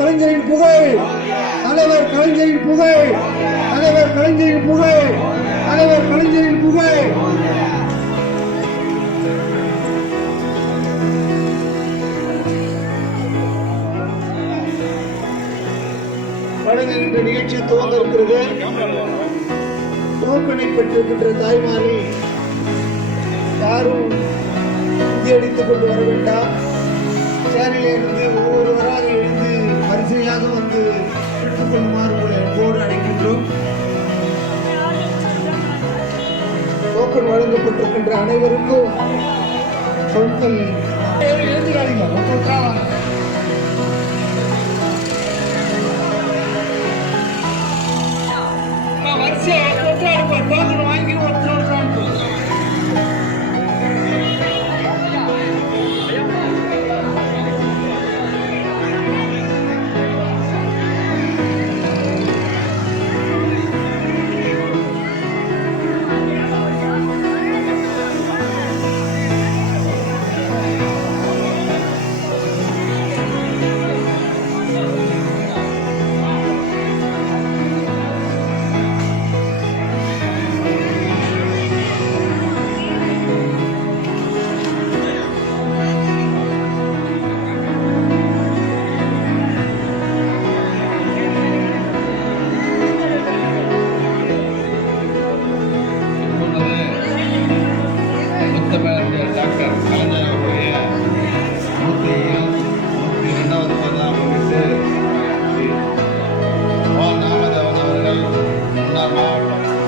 கலைஞரின் புகழ், தலைவர் கலைஞரின் புகழ், தலைவர் கலைஞரின் புகழ், தலைவர் கலைஞரின் புகழ். வழங்குகின்ற நிகழ்ச்சி துவங்க இருக்கிறது. டோக்கனை பெற்றிருக்கின்ற தாய்மாரை யாரும் அடித்துக் கொண்டு வர வேண்டாம். சேரிலிருந்து ஒவ்வொருவராக எழுந்து வரிசையாக வந்து எடுத்துக் கொள்ளுமாறு போடு அடைக்கின்றோம். டோக்கன் வழங்கப்பட்டிருக்கின்ற அனைவருக்கும் சொற்கள் எழுதுகிறாங்க. வரிசையா டோக்கன் வாங்கி ஒருத்தர்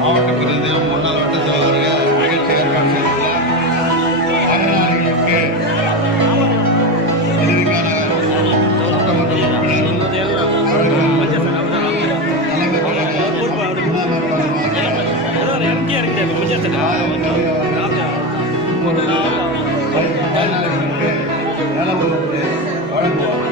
மாவட்ட பிரதிநிதியும் முன்னாள் வட்ட செயலாளர்கள் நிகழ்ச்சி ஏற்பாடு செய்துள்ளார். பயனாளிகளுக்கு இதற்கான சட்டமன்ற பயனாளிகளுக்கு நலவுக்கு வழங்குவார்.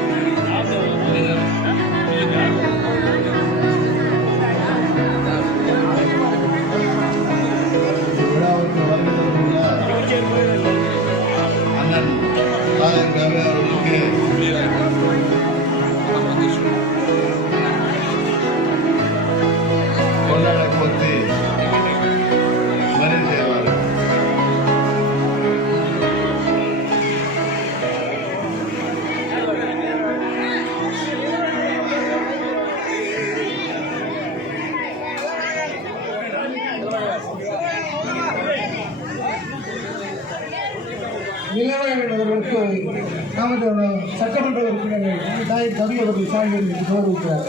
அண்ணன் ராஜன் அவர்களுக்கு கொண்டாட போத்தி மரியாதை செய்வார். நிலவரங்கள் அவர்களுக்கு நமது சட்டமன்ற உறுப்பினர்கள் தாய் கவி அவர்கள் சார்பில் கௌரவிக்கிறார்.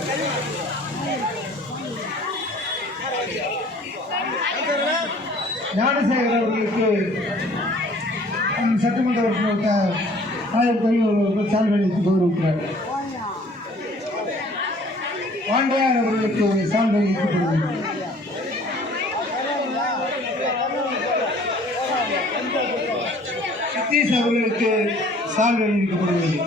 ஞானசேகர் அவர்களுக்கு சட்டமன்ற உறுப்பினர் தாய் கவி அவர்கள் சார்பில் கௌரவிக்கிறார். பாண்டியார் அவர்களுக்கு சான்று அளிக்கப்படுகிறது. சதீஷ் அவர்களுக்கு சான்று அளிக்கப்படுகிறது.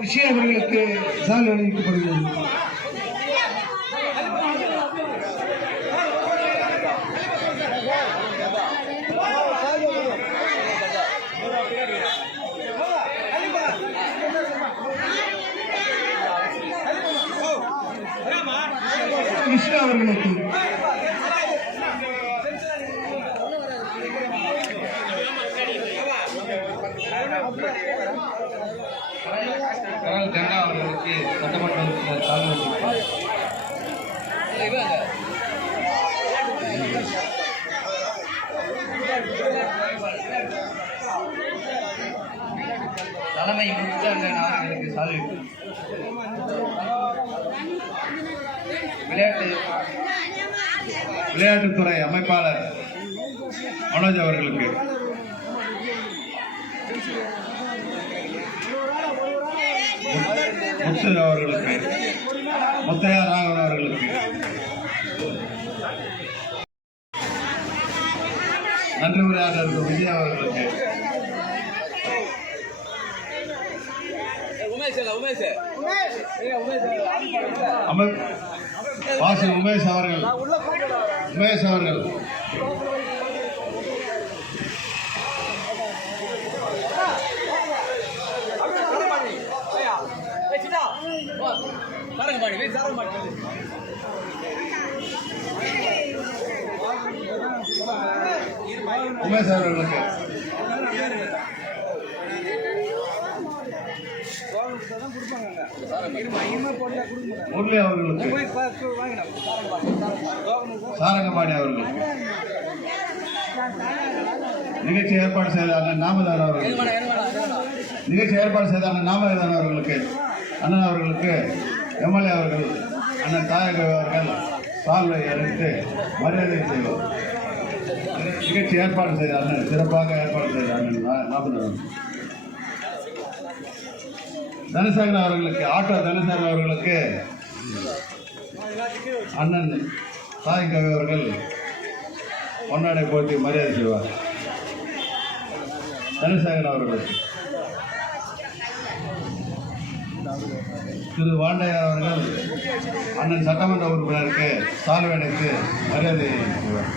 விஷய அவர்களுக்கு சான்று அளிக்கப்படுகிறது. கிருஷ்ணா அவர்களுக்கு ஜெண்டா அவர்களுக்கு சட்டமன்ற உறுப்பினர் தலைமை அவர்களுக்கு சால்வை. விளையாட்டுத்துறை அமைப்பாளர் மனோஜ் அவர்களுக்கு, முத்து அவர்களுக்கு, முத்தையா ராகவன் அவர்களுக்கு, நன்றி உரையாளருக்கு விஜய் அவர்களுக்கு, வாசி உமேஷ் அவர்கள், உமேஷ் அவர்களுக்கு, முரளி அவர்களுக்கு, சாரங்கபாணி அவர்கள், நிகழ்ச்சி ஏற்பாடு செய்த அண்ணன் நாமதார் அவர்கள், நிகழ்ச்சி ஏற்பாடு செய்த அண்ணன் நாமதார் அவர்களுக்கு, அண்ணன் அவர்களுக்கு எம்எல்ஏ அவர்கள் அண்ணன் தாயக அவர்கள் சால்வை அழைத்து மரியாதை செய்வார். நிகழ்ச்சி ஏற்பாடு செய்த அண்ணன், சிறப்பாக ஏற்பாடு செய்த அண்ணன் நாமதார் தனசேகரன் அவர்களுக்கு, ஆட்டோ தனசேகரன் அவர்களுக்கு அண்ணன் தாய்கவி அவர்கள் பொன்னாடை போட்டி மரியாதை செய்வார். தனசேகரன் அவர்களுக்கு திரு வாண்டையர் அவர்கள் அண்ணன் சட்டமன்ற உறுப்பினருக்கு சால்வை அடைத்து மரியாதை செய்வார்.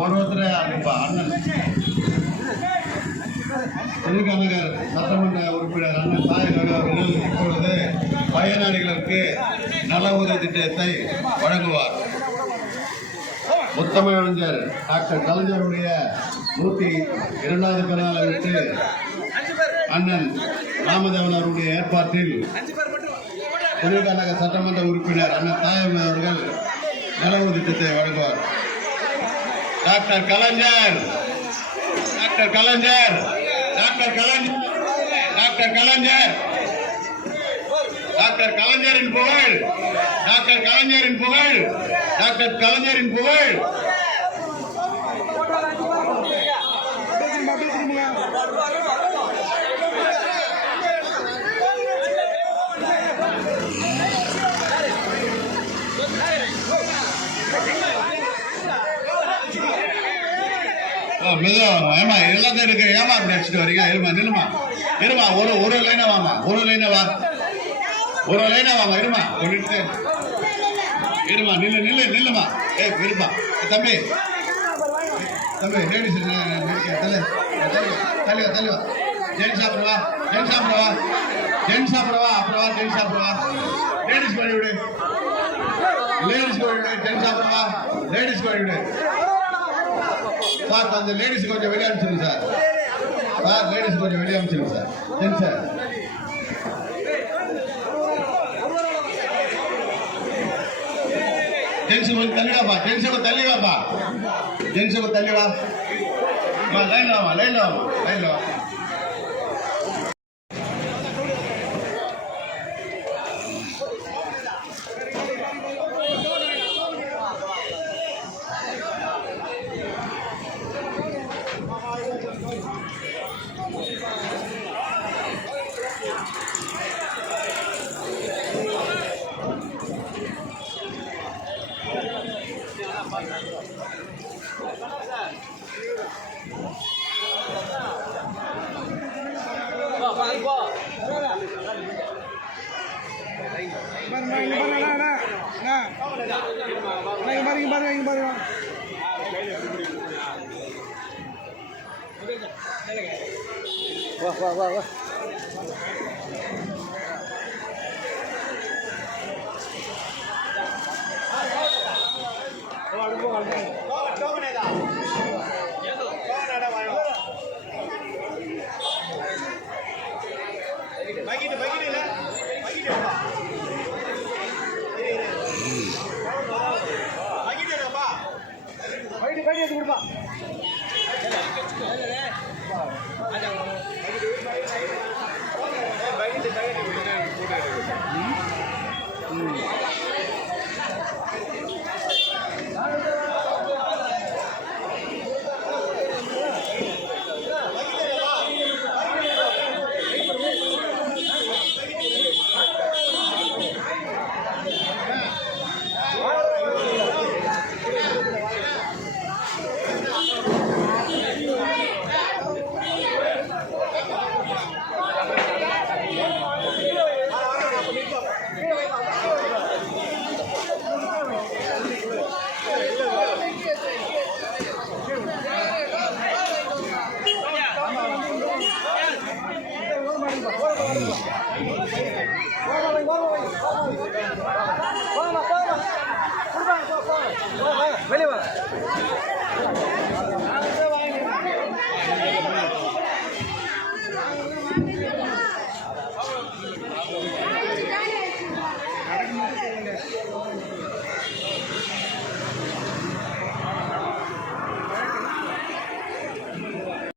ஒருத்தர் அண்ணன் திருக்கநகர் சட்டமன்ற உறுப்பினர் அண்ணன் தாயக அவர்கள் இப்பொழுது பயனாளிகளுக்கு நல உதவி திட்டத்தை வழங்குவார். முத்தமிழறிஞர் டாக்டர் கலைஞருடைய 102வது பிறந்தநாளை விட்டு அண்ணன் ராமதேவனருடைய ஏற்பாட்டில் திருக்கநகர் சட்டமன்ற உறுப்பினர் அண்ணன் தாயக அவர்கள் நல உதவி திட்டத்தை வழங்குவார். டாக்டர் கலைஞர், டாக்டர் கலைஞர், டாக்டர் கலைஞர், டாக்டர் கலைஞர், டாக்டர் கலைஞரின் புகழ், டாக்டர் கலைஞரின் புகழ், டாக்டர் கலைஞரின் புகழ். ஏமா எல்லாத்தையும் இருக்கு, ஏமா அப்படி அடிச்சுட்டு வரீங்க? இருமா நில்லுமா, இருமா, ஒரு லைனா வாமா, ஒரு லைனா வா, ஒரு லைனா வாமா, இருமா, ஒரு இருமா, நில்லுமா, இருப்பா தம்பி, தம்பி லேடிஸ் தலைவா, ஜென்ஸ் சாப்பிடுவா, ஜென்ஸ் சாப்பிடுவா, ஜென்ஸ் சாப்பிடுவா, அப்புறவா ஜென்ஸ் சாப்பிடுவா, லேடிஸ் பண்ணி விடு, லேடிஸ் பண்ணி விடு, ஜென்ஸ் சாப்பிடுவா, லேடிஸ் பண்ணி விடு சார். அந்த லேடிஸ் கொஞ்சம் வெளியே அனுப்பிச்சிருங்க சார். சார் லேடிஸ் கொஞ்சம் வெளியே அனுப்பிச்சிருங்க சார். ஜென்ஸ் சார், ஜென்ஸ் கொஞ்சம் தள்ளிடாப்பா, ஜென்ஸுக்கு தள்ளிவாப்பா, ஜென்ஸுக்கு தள்ளிவா, லைன்ல வாமா, லைன்ல வாமா, லைன்ல வா. வா